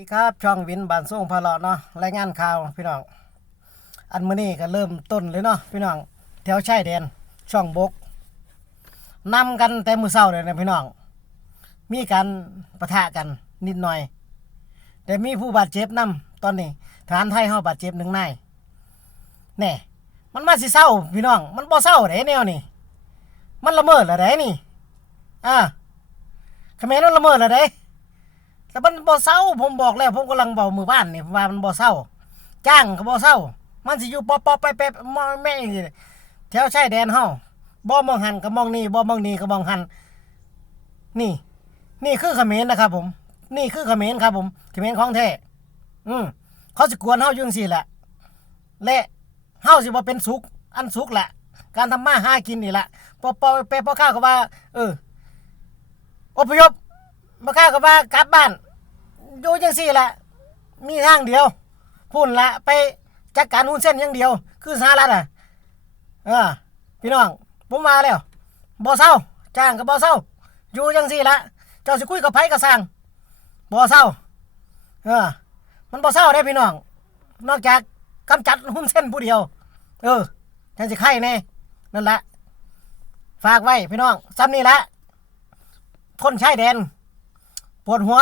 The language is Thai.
ดีครับช่องวินบานส่งพาเลาะเนาะรายงานข่าวพี่น้องอันมื้อนี้ก็เริ่มต้นเลยเนาะพี่น้องแถวชายแดนช่องบกนำกันแต่มื้อเช้าเลยนะพี่น้องมีการปะทะกันนิดหน่อยแต่มีผู้บาดเจ็บนำตอนนี้ทหารไทยเฮาบาดเจ็บ1นายแน่มันมาสิเศร้าพี่น้องมันบ่เศร้าเด้แนวนี้มันละเมิดละเด้นี่เขมรมันละเมิดละเด้แต่มันบ่เศร้าผมบอกแล้วผมกำลังเบามือบ้านนี่ว่ามันบ่เศร้าจ้างก็บ่เศร้ามันสิอยู่ป๊อปๆไปๆแม่งแถวชายแดนเฮาบ่มองหันก็มองนี่บ่มองนี่ก็มองหันนี่นี่คือเขมรนะครับผมนี่คือเขมรครับผมเขมรของแท้เขาสิกวนเฮาอยู่จังซี่แหละและเฮาสิบ่เป็นสุขอันสุขแหละการทำมาหากินนี่แหละปอไปพอข้าวก็ว่าอพยพมาข้าวก็ว่ากลับบ้านอยู่จังซี่แหละมีทางเดียวพุ่นละไปจัดการหุ้นเส้นอย่างเดียวคือสหรัฐพี่น้องผมมาแล้วบ่เศร้าจ้างก็บ่เศร้าอยู่จังซี่ละเจ้าสิคุยกับไผก็สร้างบ่เศร้ามันบ่เศร้าได้พี่น้องนอกจากกำจัดหุ้นเส้นผู้เดียวจังสิไข่แน่นั่นละฝากไว้พี่น้องซ้ำนี่ละคนชายแดนปวดหัว